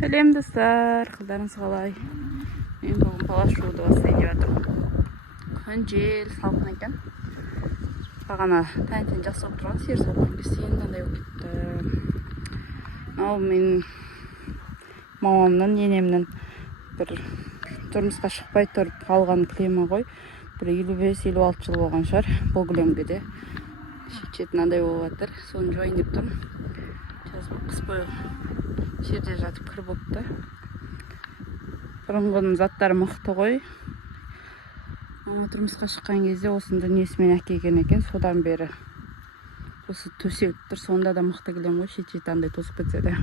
Сәлем достар, қалдарыңыз қалай? Мен бүгін палас жууды бастайын деп жатырмын. Күн жел салқын екен. Бағана таңертең жақсы болып тұрған, сиыр сауған кезде мынандай болып кетті. Мынау мен мамамның, енемнің бір тұрмысқа шықпай тұрып қалған кілемі ғой. Бір 55-56 жыл болған шығар. Бұл кілемге де шет мынандай болып жатыр. Соны жуайын деп тұрмын. Қазір қыс бойы жерде жатып кір болыпты. Бұрынғының заттары мықты ғой. Мама тұрмысқа шыққан кезде осының дүниесімен әкелген екен. Содан бері осы төселіп тұр. Сонда да мықты кілем ғой, шет андай тосып кетсе де.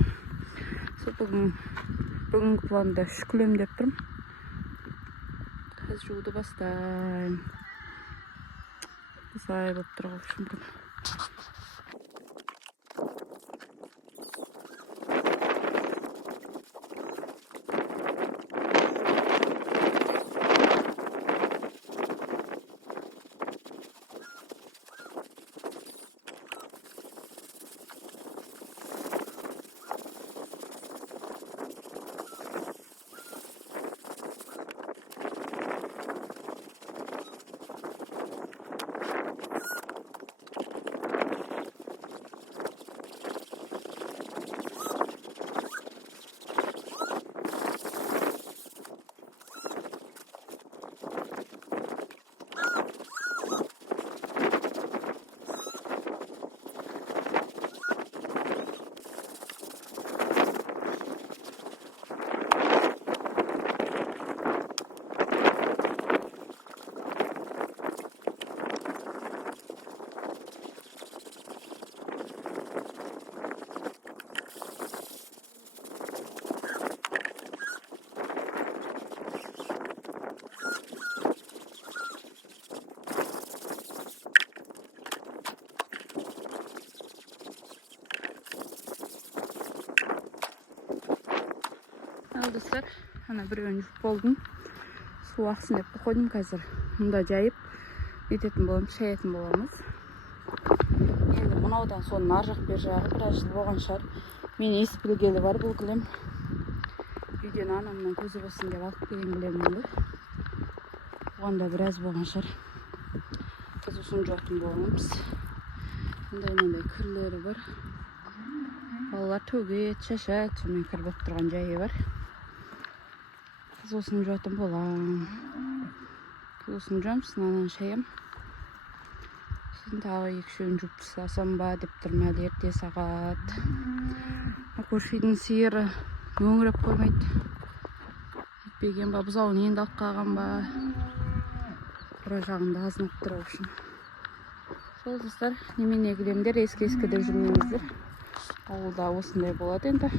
Сол бүгінгі планда 3 кілем деп тұрмын. Қазір жууды бастайын. Осылай болып тұр ғой үшін. Достар, ана біреуін жуып болдым. Су ақсын деп қойдым қазір. Мұнда жайып, ететін боламыз, шаятын боламыз. Енді мынаудан соның ар жақ бер жағы біраз жыл болған шығар. Мен естіп білгелі бар бұл кілем. Үйден анамның көзі болсын деп алып келген кілемім ғой. Оған да біраз болған шығар. Қазір осыны жуатын боламыз. Мындай кірлері бар. Балалар төгет, шашат, сонымен кір болып тұрған жайы бар. Осыны жуатын болам. Осыны жуамыз, анан шаям. Сосын тағы 2-3 жуып тастасам ба деп тұрмын, әлі ерте сағат. Көршінің сиыры өңіреп қоймайды. Етпеген ба, бұзауын енді алып қалған ба. Қора жағында азынап тұр үшін. Сол достар, немене кілемдер ескі деп жүрмеңіздер. Ауылда осындай болады енді.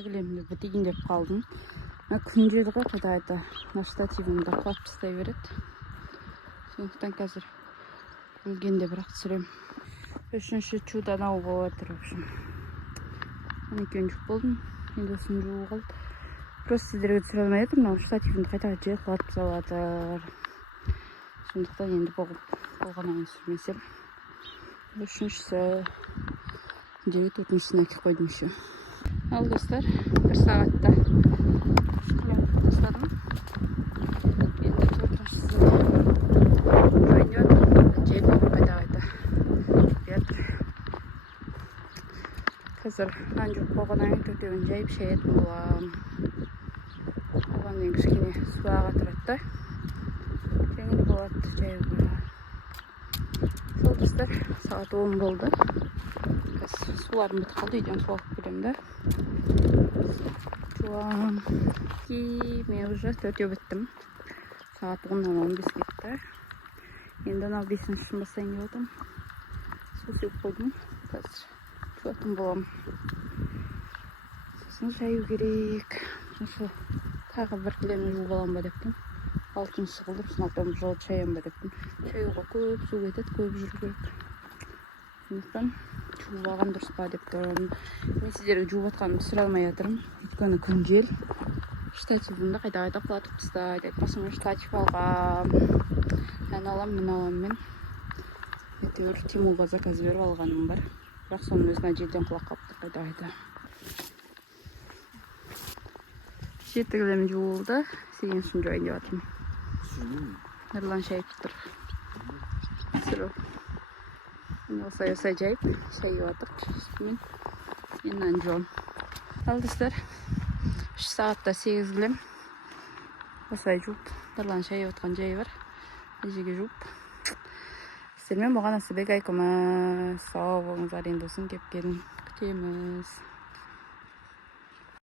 Кілемді бітейін деп қалдым. Күн жел ғой, қайда штативімді құлап тастай береді. Сондықтан қазір өлгенде бірақ түсірем. 3-ші чудан ау болып жатыр. Екеуін жуып болдым. Енді осыны жуу қалды. Просто сіздерге түсіре алмай жатырмын. Штативімді қайта жел құлап тастап. Сондықтан енді болғаннан түсірмесем. 3-шісі 4-шісіне әкеп қойдым еще. Ал достар, 1 сағатта 3 кілем тастадым. Енді 4-шісін жайын деп жел қайта берді. Қазір нан жуып болғаннан кейін 4-еуін жайып шаятын болам. Оған дейін кішкене суаға тұрады. Жеңіл болады жаюға. Сол достар, сағат 10 болды. Суларым бітіп қалды, үйден су алып келем да. Жуам. Мен уже 4-еу біттім. Сағат 10-15 кетті. Енді 5-шін басайын деп отырмын. Су сеуіп қойдым. Қазір жуатын боламын. Сосын жаю керек. Ошо тагы бір килемни жууп алам ба дептим. 6-чы кылдым, сосын айтам жууп шаям ба дептим. Шаюуга көп суу кетет, көп жүрүү керек. Сондуктан жууп алган дурус ба деп турам. Мен сиздерге жууп атканымды сурай алмай жатырмын. Өйткөнү күн жел. Штативимди кайда кулатып тастайт. Айтпасам штатив алгам. Мен мен. Әйтеуір Тимурга заказ берип алганым бар. Бирок сонун өзүнө жерден кулап калыптыр кайда. Жетигилем жуулду. Сен ушун жойын деп атам. Нурлан шайыптыр. Сүрөп. Осай жайып, шайып атыр. Мен анжон. Ал достор, 3 саатта 8 килем. Осай жууп, Нурлан шайып аткан жайы бар. Эжеге жууп. Сіздермен болған асыбек айкома. Сау болыңыздар, енді болсын кеп келin. Күтеміз.